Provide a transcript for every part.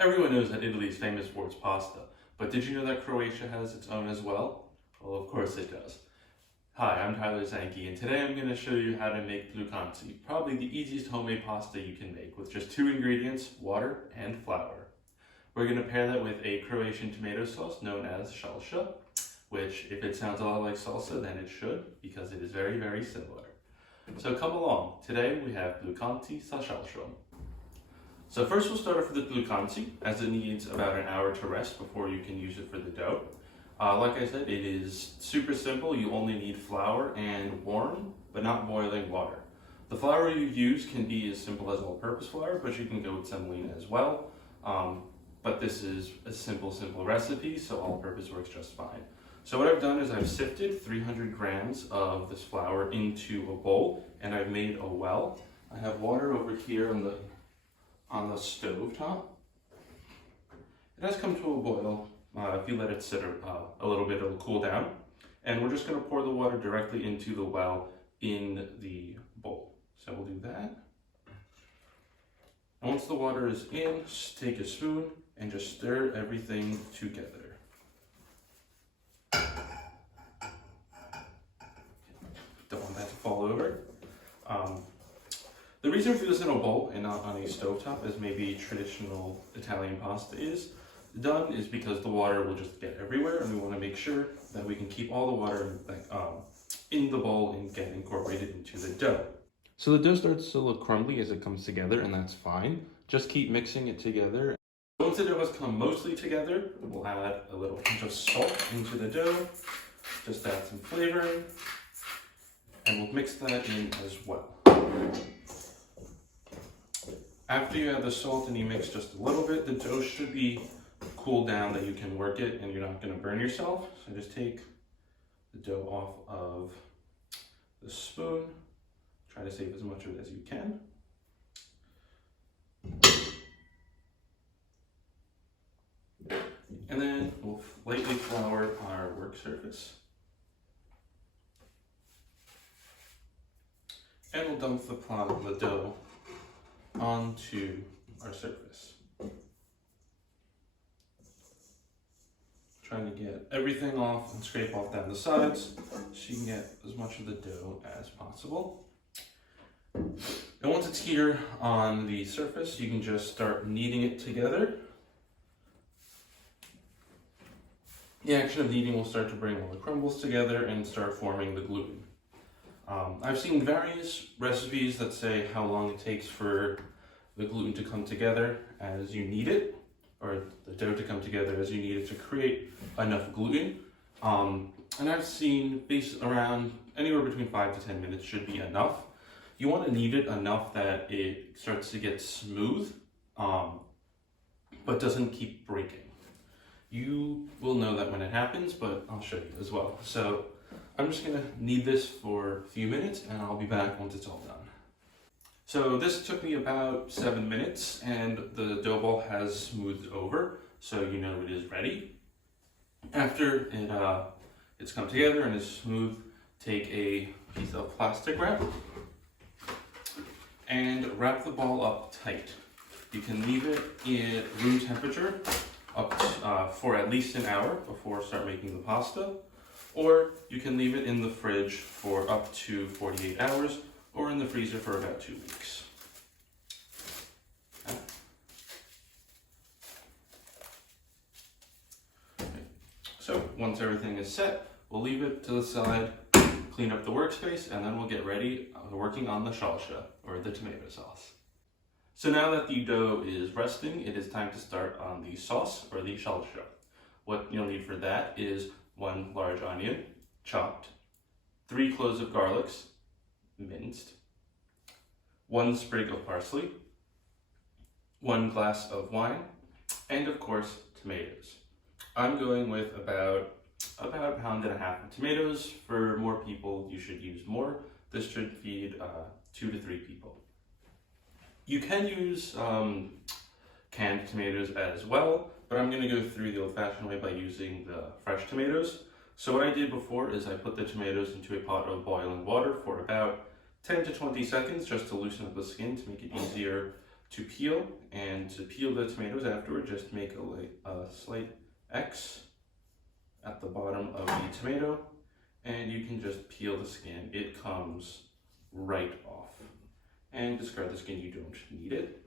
Everyone knows that Italy is famous for its pasta, but did you know that Croatia has its own as well? Well, of course it does. Hi, I'm Tyler Zanke, and today I'm going to show you how to make Glucanti, probably the easiest homemade pasta you can make with just 2 ingredients, water and flour. We're going to pair that with a Croatian tomato sauce known as Šalša, which if it sounds a lot like salsa, then it should, because it is very, very similar. So come along. Today we have Glucanti sa Šalšom. So first we'll start off with the Glucanti, as it needs about an hour to rest before you can use it for the dough. Like I said, it is super simple. You only need flour and warm, but not boiling water. The flour you use can be as simple as all-purpose flour, but you can go with semolina as well. But this is a simple recipe, so all-purpose works just fine. So what I've done is I've sifted 300 grams of this flour into a bowl, and I've made a well. I have water over here on the stove top. It has come to a boil. If you let it sit a little bit, it'll cool down. And we're just going to pour the water directly into the well in the bowl. So we'll do that. And once the water is in, just take a spoon and just stir everything together. Don't want that to fall over. The reason for this in a bowl and not on a stovetop, as maybe traditional Italian pasta is done, is because the water will just get everywhere, and we want to make sure that we can keep all the water in the bowl and get incorporated into the dough. So the dough starts to look crumbly as it comes together, and that's fine. Just keep mixing it together. Once the dough has come mostly together, we'll add a little pinch of salt into the dough. Just add some flavoring, and we'll mix that in as well. After you add the salt and you mix just a little bit, the dough should be cooled down that you can work it and you're not going to burn yourself. So just take the dough off of the spoon. Try to save as much of it as you can. And then we'll lightly flour our work surface. And we'll dump the dough onto our surface. Trying to get everything off and scrape off down the sides so you can get as much of the dough as possible. And once it's here on the surface, you can just start kneading it together. The action of kneading will start to bring all the crumbles together and start forming the gluten. I've seen various recipes that say how long it takes for the gluten to come together as you knead it, or the dough to come together as you need it to create enough gluten. And I've seen around anywhere between 5 to 10 minutes should be enough. You want to knead it enough that it starts to get smooth, but doesn't keep breaking. You will know that when it happens, but I'll show you as well. So I'm just gonna knead this for a few minutes and I'll be back once it's all done. So this took me about 7 minutes and the dough ball has smoothed over, so you know it is ready. After it's come together and is smooth, take a piece of plastic wrap and wrap the ball up tight. You can leave it at room temperature for at least an hour before start making the pasta, or you can leave it in the fridge for up to 48 hours or in the freezer for about 2 weeks. So once everything is set, we'll leave it to the side, clean up the workspace, and then we'll get ready working on the Šalša, or the tomato sauce. So now that the dough is resting, it is time to start on the sauce, or the Šalša. What you'll need for that is 1 large onion, chopped, 3 cloves of garlic, minced, 1 sprig of parsley, 1 glass of wine, and of course, tomatoes. I'm going with about 1.5 pounds of tomatoes. For more people, you should use more. This should feed 2 to 3 people. You can use canned tomatoes as well, but I'm going to go through the old-fashioned way by using the fresh tomatoes. So what I did before is I put the tomatoes into a pot of boiling water for about 10 to 20 seconds just to loosen up the skin to make it easier to peel, and to peel the tomatoes afterward, just make a slight X at the bottom of the tomato, and you can just peel the skin. It comes right off. And discard the skin, you don't need it.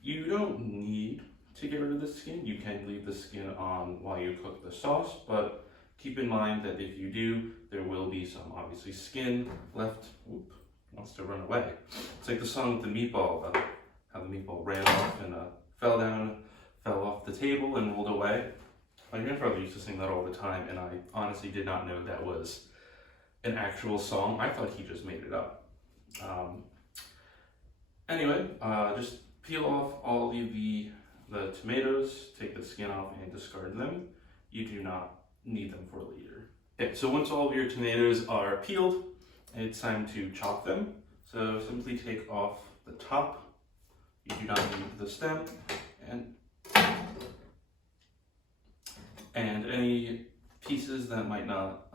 You don't need to get rid of the skin. You can leave the skin on while you cook the sauce, but keep in mind that if you do, there will be some obviously skin left. Oop, wants to run away. It's like the song with the meatball, about how the meatball ran off and fell off the table and rolled away. My grandfather used to sing that all the time, and I honestly did not know that was an actual song. I thought he just made it up. Anyway, just peel off all of the tomatoes, take the skin off and discard them. You do not need them for later. Okay, so once all of your tomatoes are peeled, it's time to chop them. So simply take off the top. You do not need the stem, and any pieces that might not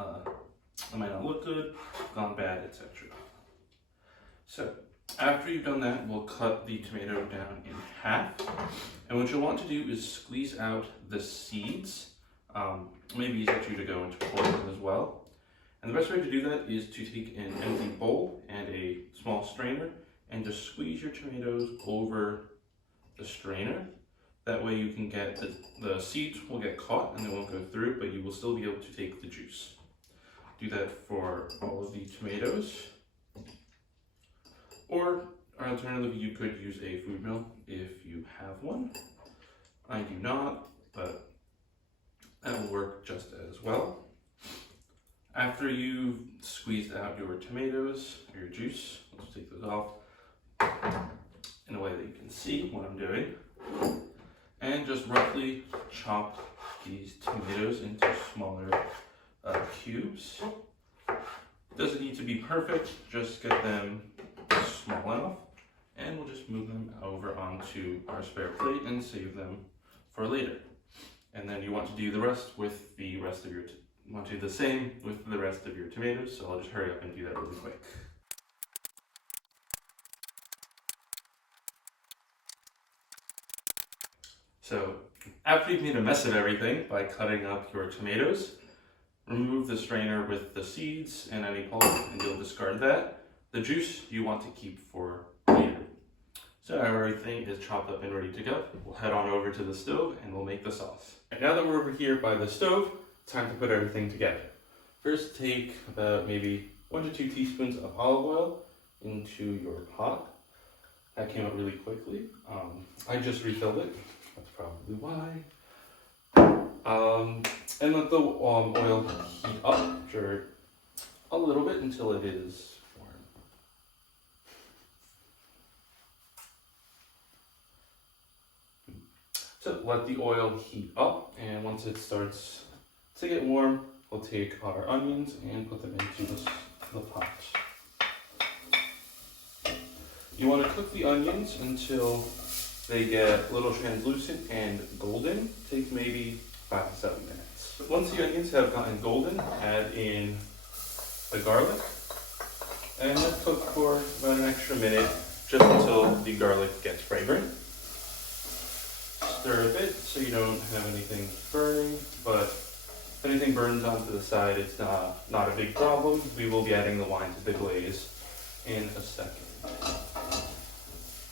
look good, gone bad, etc. So after you've done that, we'll cut the tomato down in half. And what you'll want to do is squeeze out the seeds. Maybe easier for you to go into portion as well. And the best way to do that is to take an empty bowl and a small strainer and just squeeze your tomatoes over the strainer. That way you can get the seeds will get caught and they won't go through, but you will still be able to take the juice. Do that for all of the tomatoes. Or alternatively, you could use a food mill if you have one. I do not, but that will work just as well. After you've squeezed out your tomatoes, or your juice, let's take those off in a way that you can see what I'm doing. And just roughly chop these tomatoes into smaller cubes. Doesn't need to be perfect, just get them small enough. And we'll just move them over onto our spare plate and save them for later. And then you want to do the rest with the rest of your, want to do the same with the rest of your tomatoes. So I'll just hurry up and do that really quick. So after you've made a mess of everything by cutting up your tomatoes, remove the strainer with the seeds and any pulp, and you'll discard that. The juice you want to keep for later. So everything is chopped up and ready to go. We'll head on over to the stove and we'll make the sauce. And now that we're over here by the stove, time to put everything together. First, take about maybe 1 to 2 teaspoons of olive oil into your pot. That came out really quickly. I just refilled it. That's probably why. And let the oil heat up for a little bit until it is warm. So let the oil heat up, and once it starts to get warm, we'll take our onions and put them into the pot. You want to cook the onions until they get a little translucent and golden. Take maybe 5 to 7 minutes. Once the onions have gotten golden, add in the garlic and let cook for about an extra minute, just until the garlic gets fragrant. Stir a bit so you don't have anything burning, but if anything burns onto the side, it's not a big problem. We will be adding the wine to the glaze in a second.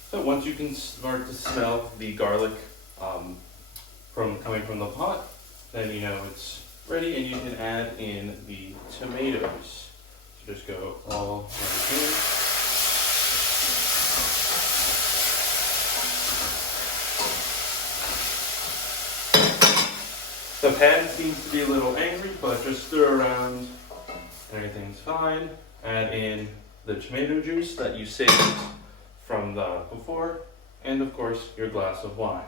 So once you can start to smell the garlic coming from the pot, then you know it's ready, and you can add in the tomatoes. So just go all right in. The pan seems to be a little angry, but just stir around and everything's fine. Add in the tomato juice that you saved from the before, and of course your glass of wine.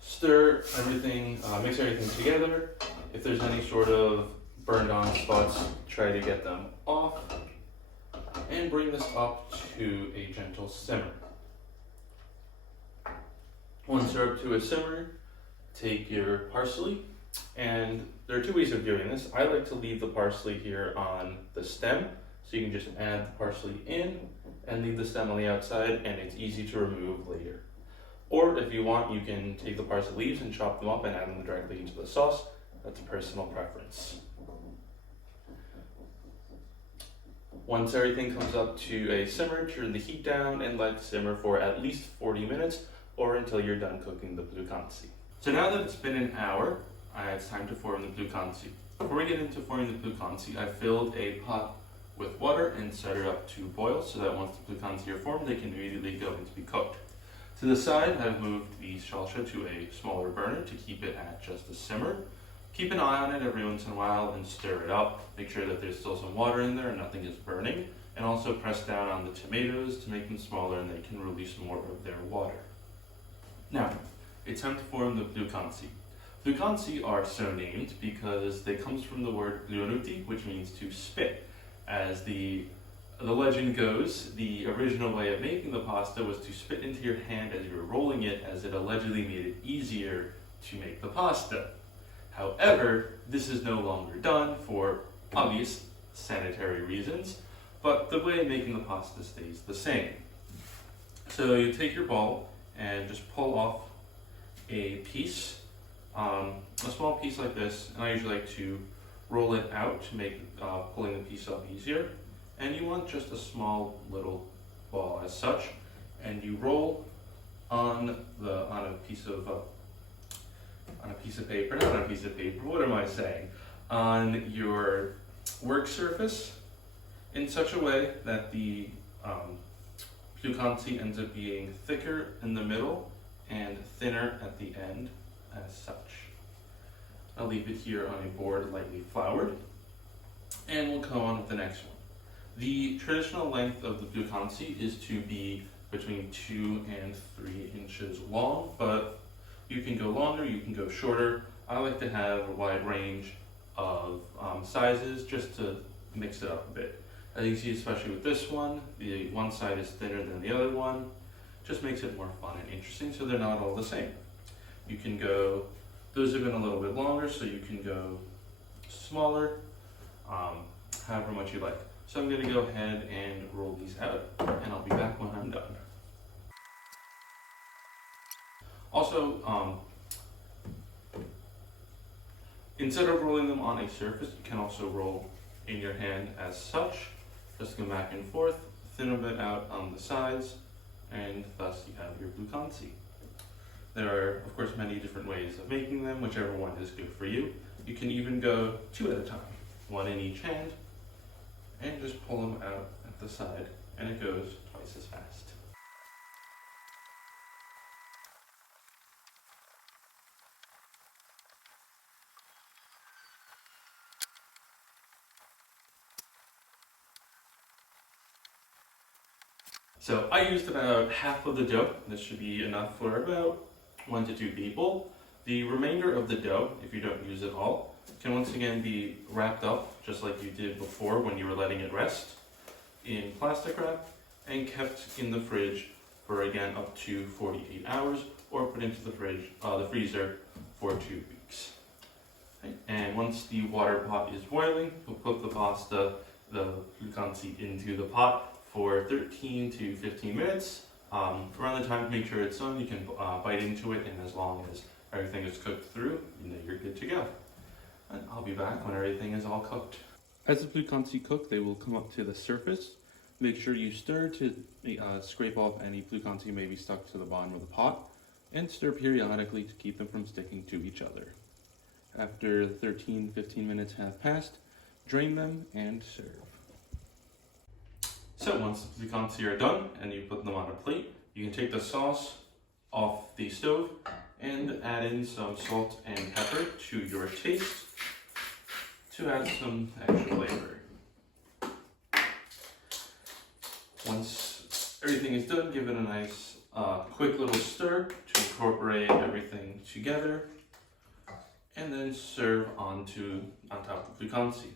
Stir everything, mix everything together. If there's any sort of burned on spots, try to get them off, and bring this up to a gentle simmer. Once you're up to a simmer, take your parsley, and there are 2 ways of doing this. I like to leave the parsley here on the stem So you can just add the parsley in and leave the stem on the outside, and it's easy to remove later. Or if you want, you can take the parsley leaves and chop them up and add them directly into the sauce. That's a personal preference. Once everything comes up to a simmer, turn the heat down and let it simmer for at least 40 minutes or until you're done cooking the Pljukanci. So now that it's been an hour, it's time to form the Pljukanci. Before we get into forming the Pljukanci, I filled a pot with water and set it up to boil so that once the Pljukanci are formed, they can immediately go in to be cooked. To the side, I've moved the Šalša to a smaller burner to keep it at just a simmer. Keep an eye on it every once in a while and stir it up. Make sure that there's still some water in there and nothing is burning. And also press down on the tomatoes to make them smaller and they can release more of their water. Now, it's time to form the Pljukanci. Pljukanci are so named because they comes from the word Glucanti, which means to spit. As the legend goes, the original way of making the pasta was to spit into your hand as you were rolling it, as it allegedly made it easier to make the pasta. However, this is no longer done for obvious sanitary reasons, but the way of making the pasta stays the same. So you take your bowl and just pull off a piece, a small piece like this, and I usually like to roll it out to make pulling the piece up easier. And you want just a small little ball as such, and you roll on a piece of paper, not on a piece of paper, what am I saying? On your work surface in such a way that the Pljukanci ends up being thicker in the middle and thinner at the end as such. I'll leave it here on a board lightly floured, and we'll go on with the next one. The traditional length of the Pljukanci is to be between 2 and 3 inches long, but you can go longer, you can go shorter. I like to have a wide range of sizes just to mix it up a bit. As you see, especially with this one, the one side is thinner than the other one. Just makes it more fun and interesting, so they're not all the same. You can go, those have been a little bit longer, so you can go smaller, however much you like. So I'm going to go ahead and roll these out, and I'll be back when I'm done. Also, instead of rolling them on a surface, you can also roll in your hand as such. Just go back and forth, thin a bit out on the sides, and thus you have your Glucanti. There are, of course, many different ways of making them, whichever one is good for you. You can even go 2 at a time, 1 in each hand, and just pull them out at the side, and it goes twice as fast. So I used about half of the dough. This should be enough for about 1 to 2 people. The remainder of the dough, if you don't use it all, can once again be wrapped up just like you did before when you were letting it rest in plastic wrap and kept in the fridge for again up to 48 hours, or put into the freezer for 2 weeks. Okay. And once the water pot is boiling, we'll put the Glucanti into the pot for 13 to 15 minutes. Around the time to make sure it's done, you can bite into it, and as long as everything is cooked through, you know you're good to go. And I'll be back when everything is all cooked. As the Pljukanci cook, they will come up to the surface. Make sure you stir to scrape off any Pljukanci may be stuck to the bottom of the pot, and stir periodically to keep them from sticking to each other. After 13-15 minutes have passed, drain them and serve. So once the Glucanti are done and you put them on a plate, you can take the sauce off the stove and add in some salt and pepper to your taste to add some extra flavor. Once everything is done, give it a nice quick little stir to incorporate everything together, and then serve on top of the Glucanti.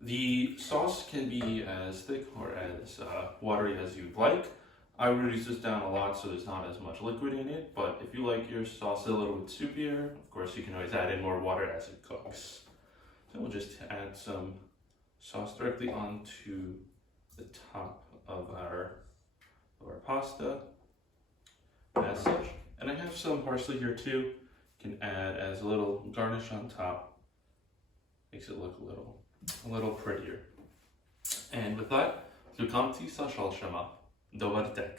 The sauce can be as thick or as watery as you'd like. I would reduce this down a lot so there's not as much liquid in it, but if you like your sauce a little bit soupier, of course you can always add in more water as it cooks. So we'll just add some sauce directly onto the top of our pasta, as such. And I have some parsley here too. Can add as a little garnish on top. Makes it look a little prettier. And with that, Glucanti sa Šalša. Dobar tek.